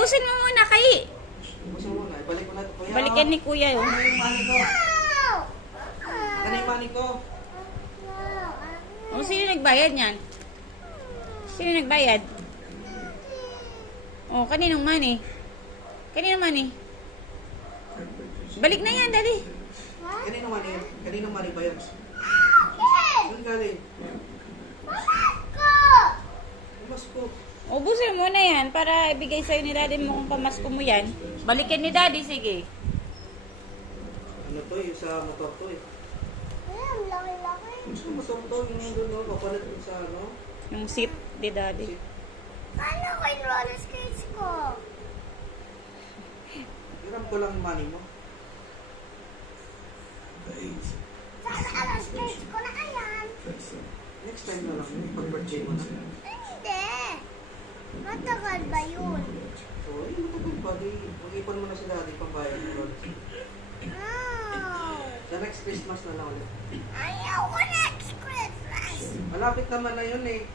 Ubusin mo muna kay. Ubusin mo muna. Ibalik mo na ito, kuya. Balikan ni kuya yun. Ano yung money ko? Ano yung money ko? O, sino nagbayad niyan? Sino nagbayad? O, kaninong money? Kaninong money? Balik na yan, dali. Kaninong money yun? Kaninong money ba yun? Saan galing? Pamasko. Ubusin mo na yan para ibigay sa'yo ni daddy mo kung pamasko mo yan. Balikan ni daddy, sige. Ano to eh? Sa motor to eh. Laki-laki. Sa motor to, yung doon no? Papalit mo sa ano? Yung seat ni daddy. Paano ko yung roller skates ko? Hiram ko lang yung money mo. Sana roller skates ko na ayan. Next time na lang, pag-birthday mo na. Hindi. Matagal ba yun? So, ay, matagal pa. Mag-ipon mo na si daddy pambayad mo. No. Sa next Christmas na lang ulit. Ayaw ko next Christmas. Malapit naman na yun eh.